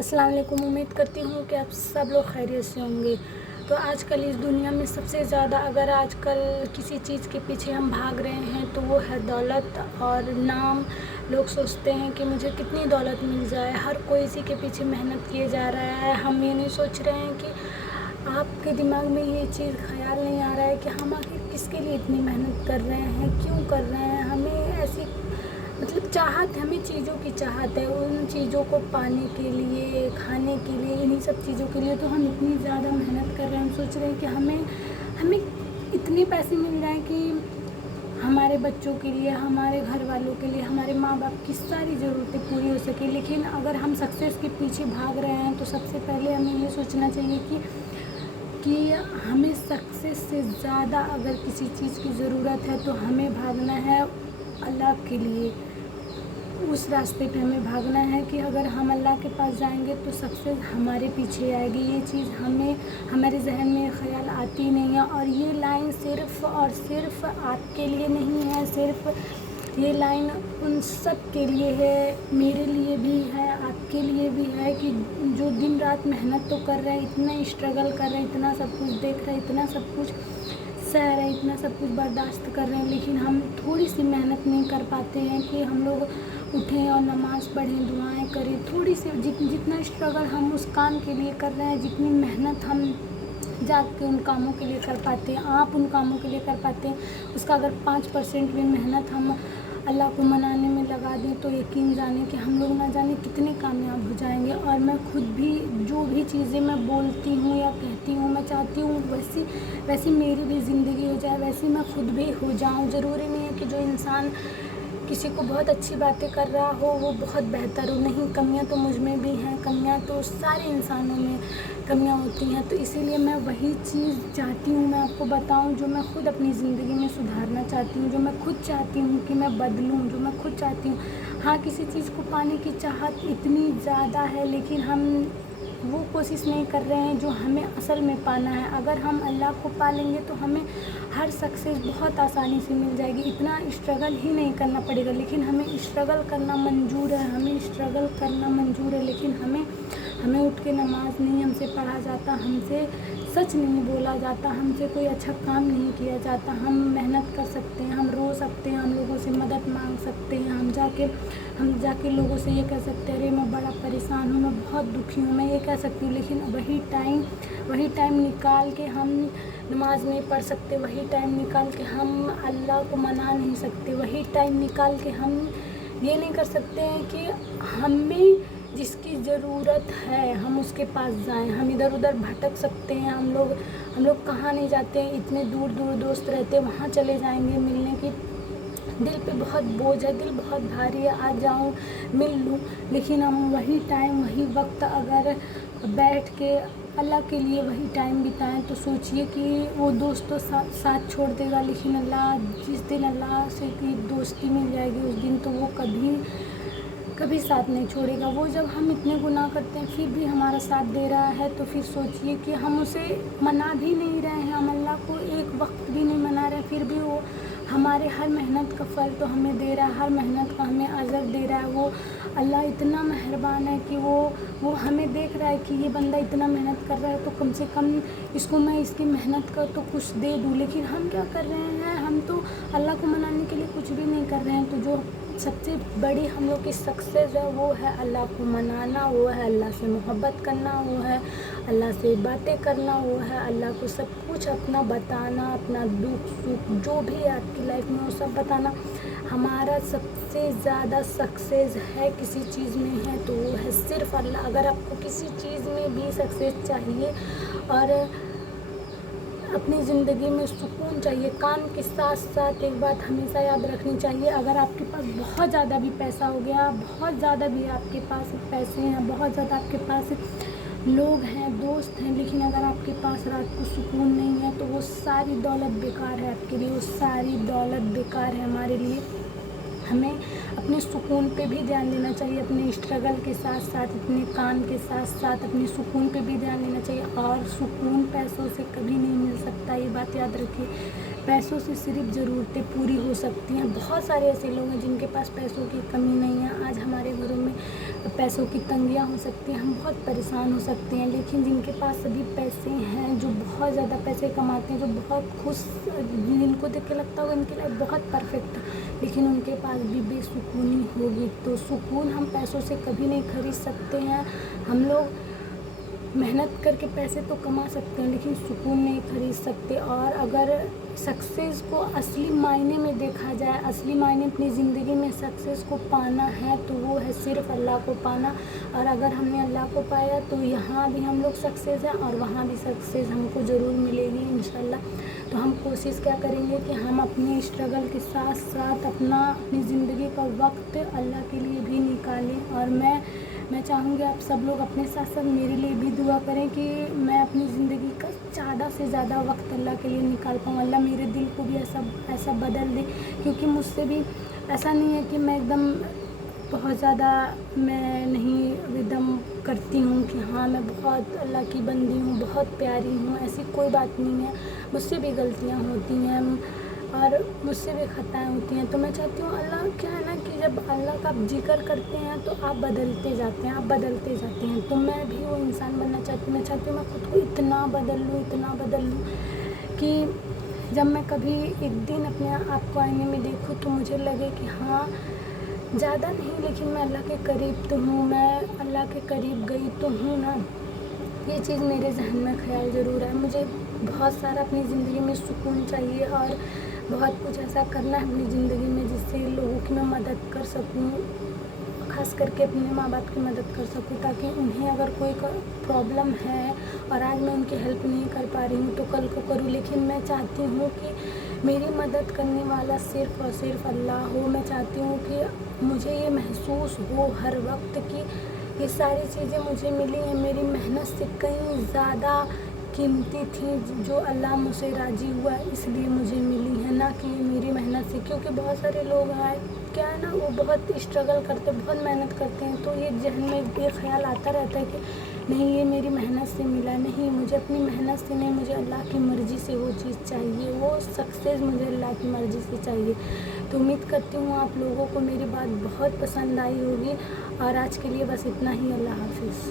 अस्सलाम वालेकुम। उम्मीद करती हूँ कि आप सब लोग खैरियत से होंगे। तो आजकल इस दुनिया में सबसे ज़्यादा अगर आजकल किसी चीज़ के पीछे हम भाग रहे हैं तो वो है दौलत और नाम। लोग सोचते हैं कि मुझे कितनी दौलत मिल जाए, हर कोई इसी के पीछे मेहनत किए जा रहा है। हम ये नहीं सोच रहे हैं कि आपके दिमाग में ये चीज़ ख्याल नहीं आ रहा है कि हम आखिर किसके लिए इतनी मेहनत कर रहे हैं, क्यों कर रहे हैं। हमें ऐसी चाहत, हमें चीज़ों की चाहत है, उन चीज़ों को पाने के लिए, खाने के लिए, इन्हीं सब चीज़ों के लिए तो हम इतनी ज़्यादा मेहनत कर रहे हैं। हम सोच रहे हैं कि हमें इतने पैसे मिल जाएं कि हमारे बच्चों के लिए, हमारे घर वालों के लिए, हमारे माँ बाप की सारी ज़रूरतें पूरी हो सके। लेकिन अगर हम सक्सेस के पीछे भाग रहे हैं तो सबसे पहले हमें ये सोचना चाहिए कि हमें सक्सेस से ज़्यादा अगर किसी चीज़ की ज़रूरत है तो हमें भागना है अल्लाह के लिए। उस रास्ते पे हमें भागना है कि अगर हम अल्लाह के पास जाएंगे तो सक्सेस हमारे पीछे आएगी। ये चीज़ हमारे जहन में ख़याल आती नहीं है। और ये लाइन सिर्फ़ और सिर्फ आपके लिए नहीं है, सिर्फ ये लाइन उन सब के लिए है, मेरे लिए भी है, आपके लिए भी है कि जो दिन रात मेहनत तो कर रहे हैं, इतना स्ट्रगल कर रहे हैं, इतना सब कुछ देख रहे हैं, इतना सब कुछ सह रहे हैं, इतना सब कुछ बर्दाश्त कर रहे हैं, लेकिन हम थोड़ी सी मेहनत नहीं कर पाते हैं कि हम लोग उठें और नमाज़ पढ़ें, दुआएं करें। थोड़ी सी जितना स्ट्रगल हम उस काम के लिए कर रहे हैं, जितनी मेहनत हम जाग के उन कामों के लिए कर पाते हैं, आप उन कामों के लिए कर पाते हैं, उसका अगर 5% भी मेहनत हम अल्लाह को मनाने में लगा दें तो यकीन जाने कि हम लोग ना जाने कितने कामयाब हो जाएंगे। और मैं खुद भी जो भी चीज़ें मैं बोलती हूँ या कहती हूँ, मैं चाहती हूँ वैसी मेरी भी ज़िंदगी हो जाए, वैसी मैं खुद भी हो जाऊँ। ज़रूरी नहीं है कि जो इंसान किसी को बहुत अच्छी बातें कर रहा हो वो बहुत बेहतर हो। नहीं, कमियां तो मुझ में भी हैं, कमियां तो सारे इंसानों में कमियां होती हैं। तो इसीलिए मैं वही चीज़ चाहती हूँ, मैं आपको बताऊँ जो मैं खुद अपनी ज़िंदगी में सुधारना चाहती हूँ, जो मैं खुद चाहती हूँ कि मैं बदलूँ, जो मैं खुद चाहती हूँ। हाँ, किसी चीज़ को पाने की चाहत इतनी ज़्यादा है लेकिन हम वो कोशिश नहीं कर रहे हैं जो हमें असल में पाना है। अगर हम अल्लाह को पा लेंगे तो हमें हर सक्सेस बहुत आसानी से मिल जाएगी, इतना स्ट्रगल ही नहीं करना पड़ेगा। लेकिन हमें स्ट्रगल करना मंजूर है, हमें स्ट्रगल करना मंजूर है, लेकिन हमें उठ के नमाज नहीं हमसे पढ़ा जाता, हमसे सच नहीं बोला जाता, हमसे कोई अच्छा काम नहीं किया जाता। हम मेहनत कर सकते हैं, हम रो सकते हैं, हम लोगों से मदद मांग सकते हैं, हम जाके लोगों से ये कह सकते हैं अरे मैं बड़ा परेशान हूँ, मैं बहुत दुखी हूँ, मैं ये कह सकती हूँ। लेकिन वही टाइम निकाल के हम नमाज नहीं पढ़ सकते, वही टाइम निकाल के हम अल्लाह को मना नहीं सकते, वही टाइम निकाल के हम ये नहीं कर सकते हैं कि हमें जिसकी ज़रूरत है हम उसके पास जाएं। हम इधर उधर भटक सकते हैं, हम लोग कहाँ नहीं जाते हैं, इतने दूर दूर दोस्त रहते हैं, वहाँ चले जाएंगे मिलने की। दिल पे बहुत बोझ है, दिल बहुत भारी है, आ जाऊँ मिल लूँ। लेकिन हम वही टाइम, वही वक्त अगर बैठ के अल्लाह के लिए वही टाइम बिताएं तो सोचिए कि वो दोस्त तो साथ छोड़ देगा, लेकिन अल्लाह जिस दिन अल्लाह से की दोस्ती मिल जाएगी उस दिन तो वो कभी साथ नहीं छोड़ेगा। वो जब हम इतने गुनाह करते हैं फिर भी हमारा साथ दे रहा है तो फिर सोचिए कि हम उसे मना भी नहीं रहे हैं, हम अल्लाह को एक वक्त भी नहीं मना रहे हैं, फिर भी वो हमारे हर मेहनत का फल तो हमें दे रहा है, हर मेहनत का हमें अजर दे रहा है। वो अल्लाह इतना मेहरबान है कि वो हमें देख रहा है कि ये बंदा इतना मेहनत कर रहा है तो कम से कम इसको मैं इसकी मेहनत का तो कुछ दे दूँ। लेकिन हम क्या कर रहे हैं, हम तो अल्लाह को मनाने के लिए कुछ भी नहीं कर रहे हैं। तो जो सबसे बड़ी हम लोग की सक्सेस है वो है अल्लाह को मनाना, वो है अल्लाह से मोहब्बत करना, वो है अल्लाह से बातें करना, वो है अल्लाह को सब कुछ अपना बताना, अपना दुख सुख जो भी है आपकी लाइफ में वो सब बताना। हमारा सबसे ज़्यादा सक्सेस है किसी चीज़ में है तो वो है सिर्फ अल्लाह। अगर आपको किसी चीज़ में भी सक्सेस चाहिए और अपनी ज़िंदगी में सुकून चाहिए, काम के साथ साथ एक बात हमेशा याद रखनी चाहिए, अगर आपके पास बहुत ज़्यादा भी पैसा हो गया, बहुत ज़्यादा भी आपके पास पैसे हैं, बहुत ज़्यादा आपके पास लोग हैं, दोस्त हैं, लेकिन अगर आपके पास रात को सुकून नहीं है तो वो सारी दौलत बेकार है आपके लिए, वो सारी दौलत बेकार है हमारे लिए। हमें अपने सुकून पे भी ध्यान देना चाहिए, अपने स्ट्रगल के साथ साथ, अपने काम के साथ साथ अपने सुकून पे भी ध्यान देना चाहिए। और सुकून पैसों से कभी नहीं मिल सकता, ये बात याद रखिए। पैसों से सिर्फ ज़रूरतें पूरी हो सकती हैं। बहुत सारे ऐसे लोग हैं जिनके पास पैसों की कमी नहीं है। आज हमारे घरों में पैसों की तंगियाँ हो सकती हैं, हम बहुत परेशान हो सकते हैं, लेकिन जिनके पास सभी पैसे हैं, जो बहुत ज़्यादा पैसे कमाते हैं, जो बहुत खुश, जिनको देख के लगता होगा इनकी लाइफ बहुत परफेक्ट है, लेकिन उनके पास भी बेसुकूनी होगी। तो सुकून हम पैसों से कभी नहीं खरीद सकते हैं। हम लोग मेहनत करके पैसे तो कमा सकते हैं, लेकिन सुकून नहीं खरीद सकते। और अगर सक्सेस को असली मायने में देखा जाए, असली मायने अपनी ज़िंदगी में सक्सेस को पाना है, तो वो है सिर्फ अल्लाह को पाना। और अगर हमने अल्लाह को पाया तो यहाँ भी हम लोग सक्सेस हैं और वहाँ भी सक्सेस हमको ज़रूर मिलेगी इंशाल्लाह। तो हम कोशिश क्या करेंगे कि हम अपनी स्ट्रगल के साथ साथ अपनी ज़िंदगी का वक्त अल्लाह के लिए भी निकालें। और मैं चाहूँगी आप सब लोग अपने साथ साथ मेरे लिए भी दुआ करें कि मैं अपनी ज़िंदगी का ज़्यादा से ज़्यादा वक्त अल्लाह के लिए निकाल पाऊँ। अल्लाह मेरे दिल को भी ऐसा बदल दे, क्योंकि मुझसे भी ऐसा नहीं है कि मैं एकदम बहुत ज़्यादा मैं नहीं एकदम करती हूँ कि हाँ मैं बहुत अल्लाह की बंदी हूँ, बहुत प्यारी हूँ, ऐसी कोई बात नहीं है। मुझसे भी गलतियाँ होती हैं और मुझसे भी खताएँ होती हैं। तो मैं चाहती हूँ अल्लाह, क्या है ना कि जब अल्लाह का आप जिक्र करते हैं तो आप बदलते जाते हैं, आप बदलते जाते हैं। तो मैं भी वो इंसान बनना चाहती हूँ। मैं चाहती हूँ मैं खुद को इतना बदल लूँ कि जब मैं कभी एक दिन अपने आप को आईने में देखूँ तो मुझे लगे कि हाँ ज़्यादा नहीं, लेकिन मैं अल्लाह के करीब तो हूँ, मैं अल्लाह के करीब गई तो हूँ ना। ये चीज़ मेरे जहन में ख़्याल ज़रूर है। मुझे बहुत सारा अपनी ज़िंदगी में सुकून चाहिए और बहुत कुछ ऐसा करना है अपनी ज़िंदगी में जिससे लोगों की मैं मदद कर सकूँ, ख़ास करके अपने माँ बाप की मदद कर सकूँ, ताकि उन्हें अगर कोई प्रॉब्लम है और आज मैं उनकी हेल्प नहीं कर पा रही हूँ तो कल को करूँ। लेकिन मैं चाहती हूँ कि मेरी मदद करने वाला सिर्फ़ और सिर्फ अल्लाह हो। मैं चाहती हूँ कि मुझे ये महसूस हो हर वक्त कि ये सारी चीज़ें मुझे मिली हैं मेरी मेहनत से कहीं ज़्यादा कीमती थी, जो अल्लाह मुझसे राज़ी हुआ इसलिए मुझे मिली है, ना कि मेरी मेहनत से। क्योंकि बहुत सारे लोग हैं, क्या है ना, वो बहुत स्ट्रगल करते, बहुत मेहनत करते हैं, तो ये जहन में ये ख्याल आता रहता है कि नहीं ये मेरी मेहनत से मिला। नहीं, मुझे अपनी मेहनत से नहीं, मुझे अल्लाह की मर्ज़ी से वो चीज़ चाहिए, वो सक्सेस मुझे अल्लाह की मर्ज़ी से चाहिए। तो उम्मीद करती हूँ आप लोगों को मेरी बात बहुत पसंद आई होगी। और आज के लिए बस इतना ही। अल्लाह हाफ़िज़।